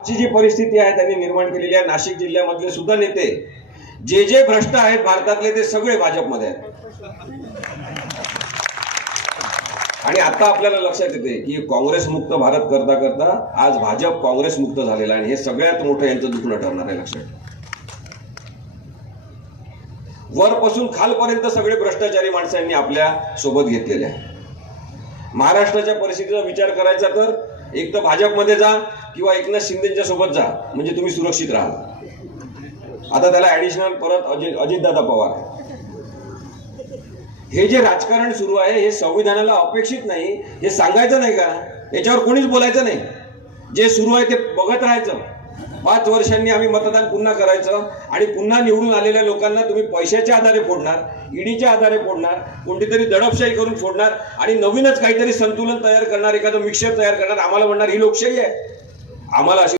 ची जी परिस्थिती आहे त्यांनी निर्माण केलेली आहे, नाशिक जिल्ह्यामधले सुद्धा नेते जे भ्रष्ट आहेत भारतातले ते सगळे भाजपमध्ये आहेत। आणि आता आपल्याला लक्षात येते की काँग्रेस मुक्त भारत करता करता आज भाजप काँग्रेस मुक्त झालेला आहे। हे सगळ्यात मोठं यांचं दुखणं ठरणार आहे। लक्षात, वरपासून खालपर्यंत सगळे भ्रष्टाचारी माणसांनी आपल्या सोबत घेतलेले आहे। महाराष्ट्राच्या परिस्थितीचा विचार करायचा तर एक तर भाजपमध्ये जा किंवा एकनाथ शिंदेच्या सोबत जा, म्हणजे तुम्ही सुरक्षित राहाल। आता त्याला ऍडिशनल परत अजितदादा पवार। हे जे राजकारण सुरू आहे हे संविधानाला अपेक्षित नाही, हे सांगायचं नाही का? याच्यावर कोणीच बोलायचं नाही। जे सुरू आहे ते बघत राहायचं। 5 वर्षांनी आम्ही मतदान पुन्हा करायचं आणि पुन्हा निवडून आलेल्या लोकांना तुम्ही पैशाच्या आधारे फोडणार, ईडीच्या आधारे फोडणार, कोणतीतरी दडपशाही करून फोडणार आणि नवीनच काहीतरी संतुलन तयार करणार, एखादं मिक्सर तयार करणार। आम्हाला म्हणणार ही लोकशाही आहे, आम्हाला